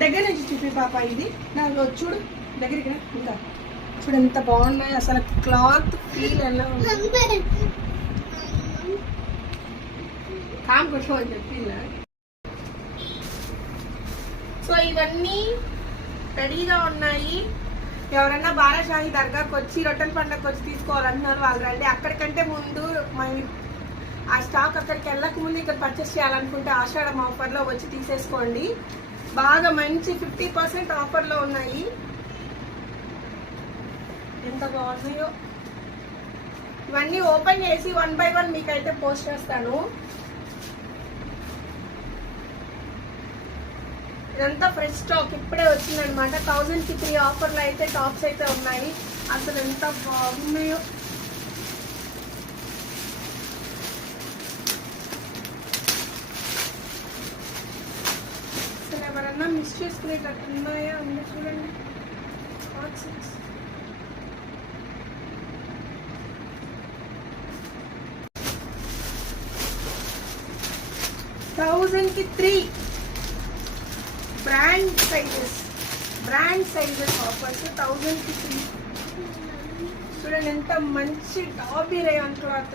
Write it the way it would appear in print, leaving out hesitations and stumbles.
దగ్గర నుంచి చూపి పాప, ఇది నాకు చూడు దగ్గరికి ఇంకా చూడు ఎంత బాగున్నాయి అసలు. క్లాత్ ఫీల్ ఎలా ఉంది కామ్ కూర్చో అని చెప్పిందా. సో ఇవన్నీ రెడీగా ఉన్నాయి. ఎవరన్నా బారాషాహి దర్గాకి వచ్చి రొట్టెల పండుగకి వచ్చి తీసుకోవాలంటున్నారు వాళ్ళు రండి. అక్కడికంటే ముందు ఆ స్టాక్ అక్కడికి వెళ్ళక ముందు ఇక్కడ పర్చేస్ చేయాలనుకుంటే ఆషాఢం ఆఫర్లో వచ్చి తీసేసుకోండి. బాగా మంచి 50% ఆఫర్లో ఉన్నాయి. ఎంత బాగున్నాయో ఇవన్నీ ఓపెన్ చేసి 1 by 1 మీకైతే పోస్ట్ చేస్తాను. ఇదంతా ఫ్రెష్ స్టాక్ ఇప్పుడే వచ్చిందనమాట. 1000కి 3 ఆఫర్లు అయితే టాప్స్ అయితే ఉన్నాయి. అసలు ఎంత బాగున్నాయో. అసలు ఎవరన్నా మిస్ చేసుకునేటట్టు ఉన్నాయా ఉంది చూడండి. 1000కి 3 బ్రాండ్ సైజెస్ ఆఫర్స్. 1000కి 3 చూడండి ఎంత మంచి టాబీ రేయాన్ క్లాత్.